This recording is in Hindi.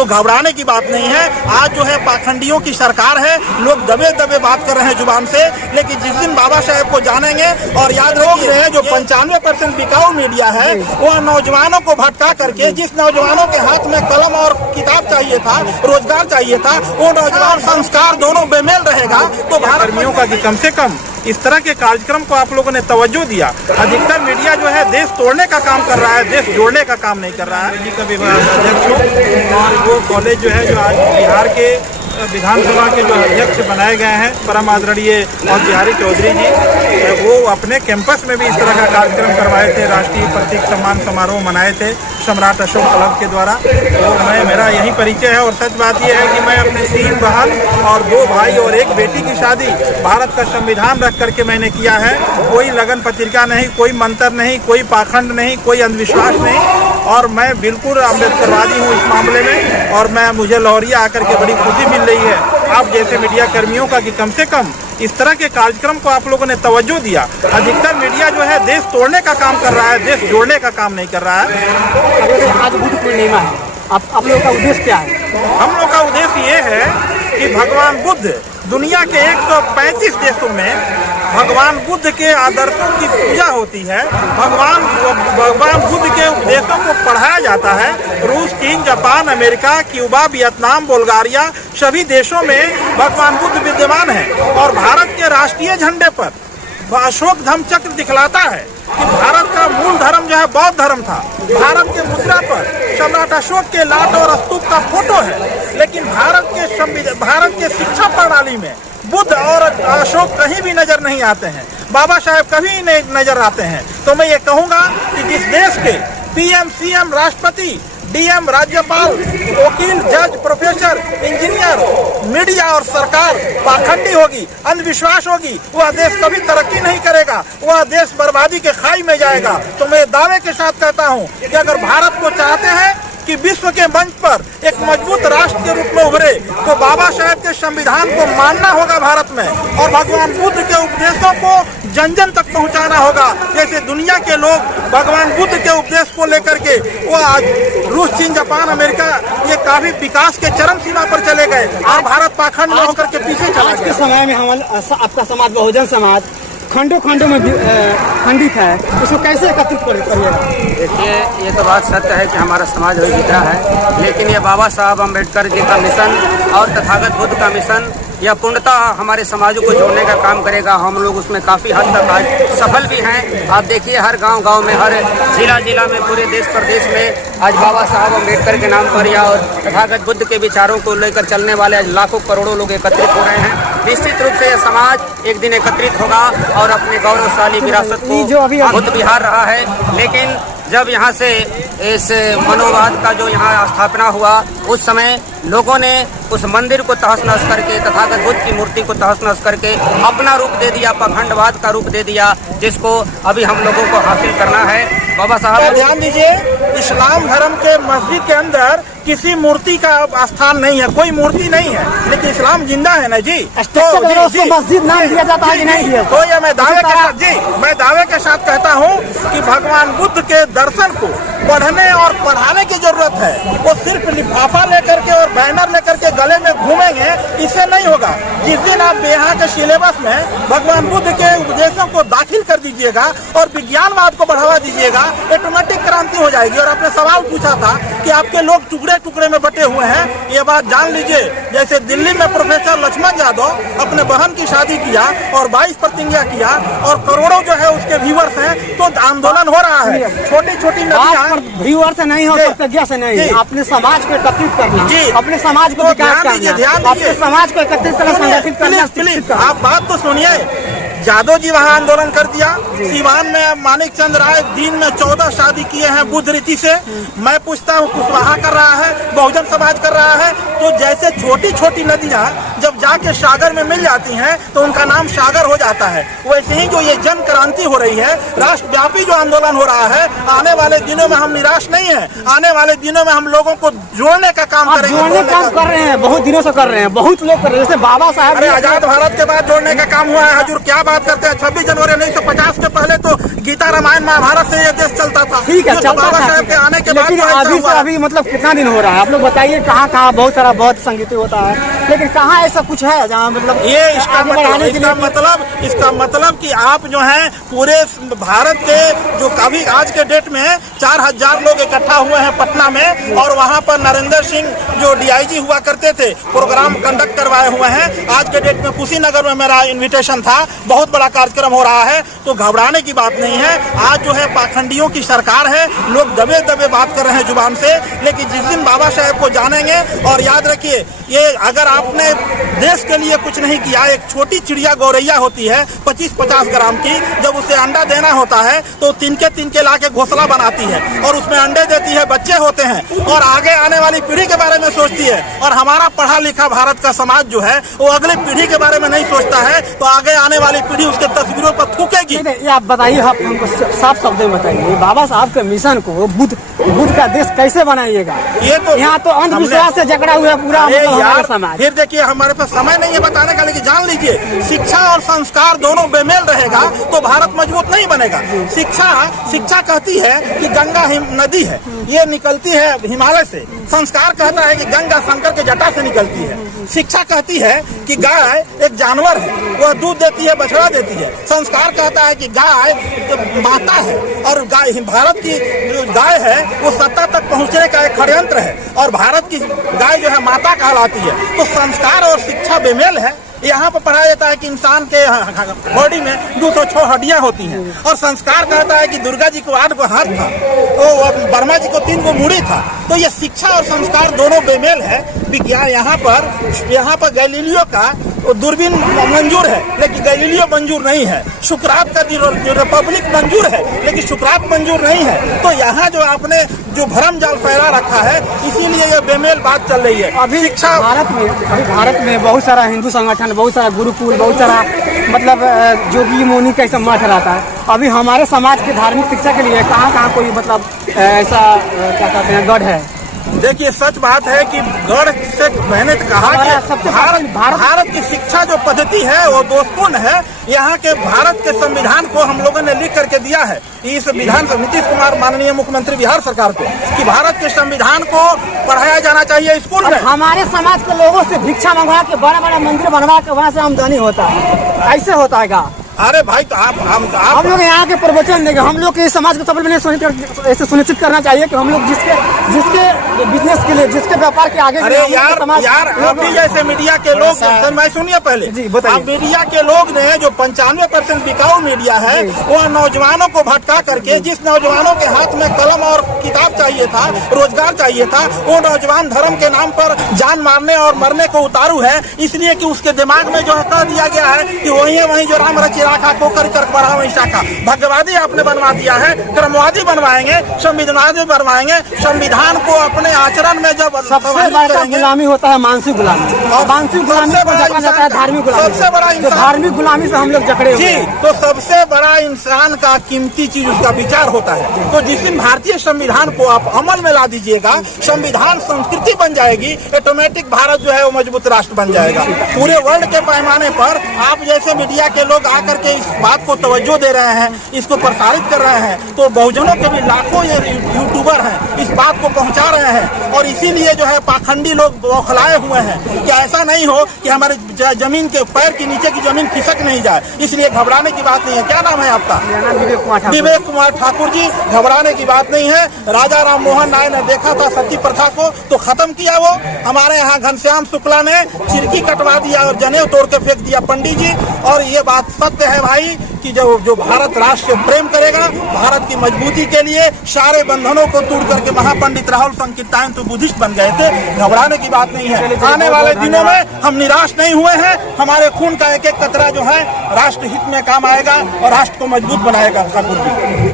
तो घबराने की बात नहीं है। आज जो है पाखंडियों की सरकार है, लोग दबे दबे बात कर रहे हैं जुबान से, लेकिन जिस दिन बाबा साहेब को जानेंगे और याद रखिए जो 95% बिकाऊ मीडिया है वह नौजवानों को भटका करके, जिस नौजवानों के हाथ में कलम और किताब चाहिए था, रोजगार चाहिए था, वो नौजवान संस्कार दोनों बेमेल रहेगा। तो कर्मियों का कि कम से कम इस तरह के कार्यक्रम को आप लोगों ने तवज्जो दिया। अधिकतर मीडिया जो है देश तोड़ने का काम कर रहा है, देश जोड़ने का काम नहीं कर रहा है। जी का अध्यक्ष हो और वो कॉलेज जो है जो आज बिहार के विधानसभा के जो अध्यक्ष बनाए गए हैं परम आदरणीय और बिहारी चौधरी जी, वो अपने कैंपस में भी इस तरह का कार्यक्रम करवाए थे। राष्ट्रीय प्रतीक सम्मान समारोह मनाए थे सम्राट अशोक क्लब के द्वारा। तो मेरा यही परिचय है और सच बात यह है कि मैं अपने 3 बहन और 2 भाई और 1 बेटी की शादी भारत का संविधान रख करके मैंने किया है। कोई लगन पत्रिका नहीं, कोई मंत्र नहीं, कोई पाखंड नहीं, कोई अंधविश्वास नहीं, और मैं बिल्कुल अम्बेडकरवादी हूँ इस मामले में। और मुझे लौरिया आकर के बड़ी खुशी मिल रही है आप जैसे मीडिया कर्मियों का कि कम से कम इस तरह के कार्यक्रम को आप लोगों ने तवज्जो दिया। अधिकतर मीडिया जो है देश तोड़ने का काम कर रहा है, देश जोड़ने का काम नहीं कर रहा है। आज बुद्ध पूर्णिमा है, आप लोगों का उद्देश्य क्या है? हम लोग का उद्देश्य ये है कि भगवान बुद्ध दुनिया के 135 देशों में भगवान बुद्ध के आदर्शों की पूजा होती है। भगवान बुद्ध के उपदेशों को पढ़ाया जाता है। रूस, चीन, Japan, America, Cuba, Vietnam, Bulgaria सभी देशों में भगवान बुद्ध विद्यमान है। और भारत के राष्ट्रीय झंडे पर अशोक धम्म चक्र दिखलाता है कि भारत का मूल धर्म जो है बौद्ध धर्म था। भारत के मुद्रा पर सम्राट अशोक के लाट और स्तूप का फोटो है, लेकिन भारत के शिक्षा प्रणाली में बुद्ध और अशोक कहीं भी नजर नहीं आते हैं। बाबा साहेब कभी नहीं नजर आते हैं। तो मैं ये कहूँगा कि जिस देश के PM, CM, राष्ट्रपति, DM, राज्यपाल, वकील, जज, प्रोफेसर, इंजीनियर, मीडिया और सरकार पाखंडी होगी, अंधविश्वास होगी, वह देश कभी तरक्की नहीं करेगा, वह देश बर्बादी के खाई में जाएगा। तो मैं दावे के साथ कहता हूँ कि अगर भारत को चाहते हैं कि विश्व के मंच पर एक मजबूत राष्ट्र के रूप में उभरे, तो बाबा साहेब के संविधान को मानना होगा भारत में, और भगवान बुद्ध के उपदेशों को जन जन तक पहुंचाना होगा। जैसे दुनिया के लोग भगवान बुद्ध के उपदेश को लेकर के वो आज रूस, चीन, जापान, अमेरिका ये काफी विकास के चरम सीमा पर चले गए और भारत पाखंड में होकर के पीछे चला गया। आज के समय में आपका समाज बहुजन समाज खंडों में खंडित है, उसको कैसे एकत्रित करिएगा? देखिए, ये तो बात सत्य है कि हमारा समाज वही बिखरा है, लेकिन ये बाबा साहब अम्बेडकर जी का मिशन और तथागत बुद्ध का मिशन यह पूर्णतः हमारे समाजों को जोड़ने का काम करेगा। हम लोग उसमें काफ़ी हद तक आज सफल भी हैं। आप देखिए हर गांव में, हर जिला में, पूरे देश प्रदेश में आज बाबा साहब अम्बेडकर के नाम पर या और तथागत बुद्ध के विचारों को लेकर चलने वाले आज लाखों करोड़ों लोग एकत्रित हो रहे हैं। निश्चित रूप से यह समाज एक दिन एकत्रित होगा और अपने गौरवशाली विरासत को बुद्ध विहार रहा है, लेकिन जब यहाँ से इस मनोवाद का जो यहाँ स्थापना हुआ उस समय लोगों ने उस मंदिर को तहस नहस करके, तथागत बुद्ध की मूर्ति को तहस नहस करके अपना रूप दे दिया, पाखंडवाद का रूप दे दिया, जिसको अभी हम लोगों को हासिल करना है। बाबा साहब ध्यान दीजिए, इस्लाम धर्म के मस्जिद के अंदर किसी मूर्ति का स्थान नहीं है, कोई मूर्ति नहीं है, लेकिन इस्लाम जिंदा है ना जी। तो मस्जिद नाम दिया जाता है नहीं दिया? तो ये मैं दावे के साथ कहता हूँ कि भगवान बुद्ध के दर्शन को पढ़ने और पढ़ाने की जरूरत है। वो सिर्फ लिफाफा लेकर के और बैनर लेकर के गले में घूमेंगे, इससे नहीं होगा। जिस दिन आप यहाँ के सिलेबस में भगवान बुद्ध के उपदेशों को दाखिल कर दीजिएगा और विज्ञानवाद को बढ़ावा दीजिएगा, ऑटोमेटिक क्रांति हो जाएगी। और आपने सवाल पूछा था कि आपके लोग टुकड़े में बटे हुए हैं, ये बात जान लीजिए। जैसे दिल्ली में प्रोफेसर लक्ष्मण यादव अपने बहन की शादी किया और 22 प्रतिज्ञा किया और करोड़ों जो है उसके व्यूअर्स हैं, तो आंदोलन हो रहा है। छोटी नदियाँ व्यूअर से नहीं हो, प्रतिज्ञा से नहीं, अपने समाज को एकत्रित करना जी, अपने समाज को विकास करना, अपने समाज को एकत्रित करना, संगठित करना। आप बात तो सुनिए, जादव जी वहाँ आंदोलन कर दिया। सीवान में मानिक चंद राय दिन में 14 शादी किए हैं बुद्ध रीति से। मैं पूछता हूँ कुशवाहा कर रहा है, बहुजन समाज कर रहा है। तो जैसे छोटी नदियाँ जब जाके सागर में मिल जाती हैं तो उनका नाम सागर हो जाता है, वैसे ही जो ये जन क्रांति हो रही है, राष्ट्रव्यापी जो आंदोलन हो रहा है, आने वाले दिनों में हम निराश नहीं है। आने वाले दिनों में हम लोगों को जोड़ने का काम करेंगे। जोड़ने का काम कर रहे हैं, बहुत दिनों से कर रहे हैं, बहुत लोग कर रहे हैं। जैसे बाबा साहब, अरे आजाद भारत के बाद जोड़ने का काम हुआ है हजूर, क्या बात करते हैं। 26 जनवरी 1950 के पहले तो गीता रामायण महाभारत से ये देश चलता था। ठीक है, चलता बाबा था, साहब के आने के बाद लेकिन अभी से अभी मतलब कितना दिन हो रहा है? आप लोग बताइए, कहाँ कहाँ बहुत सारा बौद्ध संगीत होता है, लेकिन कहाँ ऐसा कुछ है जहाँ मतलब ये इसका मतलब कि आप जो है पूरे भारत के जो अभी आज के डेट में 4000 लोग इकट्ठा हुए हैं पटना में, और वहाँ पर नरेंद्र सिंह जो DIG हुआ करते थे प्रोग्राम कंडक्ट करवाए हुए हैं। आज के डेट में कुशीनगर में मेरा इन्विटेशन था, बहुत बड़ा कार्यक्रम हो रहा है, तो घबराने की बात नहीं है। आज जो है पाखंडियों की सरकार है, लोग दबे दबे बात कर रहे हैं जुबान से, लेकिन जिस दिन बाबा साहेब को जानेंगे, और याद रखिए ये अगर आपने देश के लिए कुछ नहीं किया, एक छोटी चिड़िया गौरैया होती है 25-50 ग्राम की, जब उसे अंडा देना होता है तो तिनके ला के घोंसला बनाती है और उसमें अंडे देती है, बच्चे होते हैं और आगे आने वाली पीढ़ी के बारे में सोचती है। और हमारा पढ़ा लिखा भारत का समाज जो है वो अगली पीढ़ी के बारे में नहीं सोचता है, तो आगे आने वाली पीढ़ी उसके तस्वीरों पर थूकेगी। ये आप बताइए, आप हमको साफ शब्दों में बताइए, बाबा साहब के मिशन को बुद्ध का देश कैसे बनाइएगा? ये तो यहाँ तो अंधविश्वास से जकड़ा हुआ पूरा हमारा समाज। फिर देखिए, हमारे पास समय नहीं है बताने का, लेकिन जान लीजिए शिक्षा और संस्कार दोनों बेमेल रहेगा तो भारत मजबूत नहीं बनेगा। शिक्षा कहती है कि गंगा नदी है, ये निकलती है हिमालय से। संस्कार कहता है कि गंगा शंकर के जटा से निकलती है। शिक्षा कहती है कि गाय एक जानवर है, वह दूध देती है, बछड़ा देती है। संस्कार कहता है कि गाय माता है, और गाय भारत की जो गाय है वो सत्ता तक पहुंचने का एक षड्यंत्र है, और भारत की गाय जो है माता कहलाती है। तो संस्कार और शिक्षा बेमेल है। यहाँ पर पढ़ाया जाता है कि इंसान के बॉडी में 206 हड्डियां होती हैं, और संस्कार कहता है कि दुर्गा जी को 8 हाथ था, तो ब्रह्मा जी को 3 मूड़ी था। तो ये शिक्षा और संस्कार दोनों बेमेल है। विज्ञान यहाँ पर गैलीलियो का दूरबीन मंजूर है, लेकिन गैलीलियो मंजूर नहीं है। सुकरात का रिपब्लिक मंजूर है, लेकिन सुकरात मंजूर नहीं है। तो यहाँ जो आपने जो भरम जाल फैला रखा है, इसीलिए ये बेमेल बात चल रही है। अभी शिक्षा भारत में बहुत सारा हिंदू संगठन, बहुत सारा गुरुकुल, बहुत सारा मतलब जोगी मोनी का ऐसा मठ रहता है। अभी हमारे समाज की धार्मिक शिक्षा के लिए कहाँ कोई मतलब ऐसा क्या कहते हैं गढ़ है? देखिए, सच बात है कि गढ़ से मैंने कहा कि भारत की शिक्षा जो पद्धति है वो दोषपूर्ण है। यहाँ के भारत के संविधान को हम लोगों ने लिख करके दिया है इस विधान नीतीश कुमार माननीय मुख्यमंत्री बिहार सरकार को, कि भारत के संविधान को पढ़ाया जाना चाहिए स्कूल में। हमारे समाज के लोगों से भिक्षा मंगवा के बड़ा मंदिर बनवा के वहाँ से आमदनी होता है, ऐसे होता है? अरे भाई, तो हम लोग यहाँ के प्रवचन देंगे, हम लोग के समाज के सब ऐसे सुनिश्चित करना चाहिए कि हम लोग जिसके बिजनेस के लिए, जिसके व्यापार के आगे। अरे यार अभी जैसे मीडिया के लोग, मैं सुनिए पहले, मीडिया के लोग ने जो 95% बिकाऊ मीडिया है, वो नौजवानों को भटका करके, जिस नौजवानों के हाथ में कलम और किताब चाहिए था, रोजगार चाहिए था, वो नौजवान धर्म के नाम पर जान मारने और मरने को उतारू है। इसलिए कि उसके दिमाग में जो कह दिया गया है कि वही जो राम रचिया को भगवादी आपने बनवा दिया है, क्रमवादी बनवाएंगे, संविधानवादी बनवाएंगे। संविधान को अपने आचरण में जब सबसे बड़ा गुलामी होता है मानसिक गुलामी, और मानसिक गुलामी को जकड़ा जाता है धार्मिक गुलामी। सबसे बड़ा इंसान धार्मिक गुलामी से हम लोग जकड़े हुए हैं। तो सबसे बड़ा इंसान का कीमती चीज उसका विचार होता है। तो जिस दिन भारतीय संविधान को आप अमल में ला दीजिएगा, संविधान संस्कृति बन जाएगी, ऑटोमेटिक भारत जो है वो मजबूत राष्ट्र बन जाएगा। पूरे वर्ल्ड के पैमाने पर आप जैसे मीडिया के लोग आकर के इस बात को तवज्जो दे रहे हैं, इसको प्रसारित कर रहे हैं, तो बहुजनों के भी लाखों यूट्यूबर हैं इस बात को पहुंचा रहे हैं। और इसीलिए जो है पाखंडी लोग बौखलाए हुए हैं कि ऐसा नहीं हो कि हमारे जमीन के पैर के नीचे की जमीन खिसक नहीं जाए। इसलिए घबराने की बात नहीं है। क्या नाम है आपका? विवेक कुमार ठाकुर जी। घबराने की बात नहीं है। राजा राम मोहन राय ने देखा था सती प्रथा को तो खत्म किया। वो हमारे यहाँ घनश्याम शुक्ला ने चिरकी कटवा दिया और जनेऊ तोड़ के फेंक दिया पंडित जी। और ये बात सत्य है भाई कि जो भारत राष्ट्र से प्रेम करेगा, भारत की मजबूती के लिए सारे बंधनों को तोड़ करके महापंडित राहुल संकीर्तन तो बुद्धिस्ट बन गए थे। घबराने की बात नहीं है। आने वाले दिनों में हम निराश नहीं हुए हैं। हमारे खून का एक एक कतरा जो है राष्ट्र हित में काम आएगा और राष्ट्र को मजबूत बनाएगा। ठाकुर जी।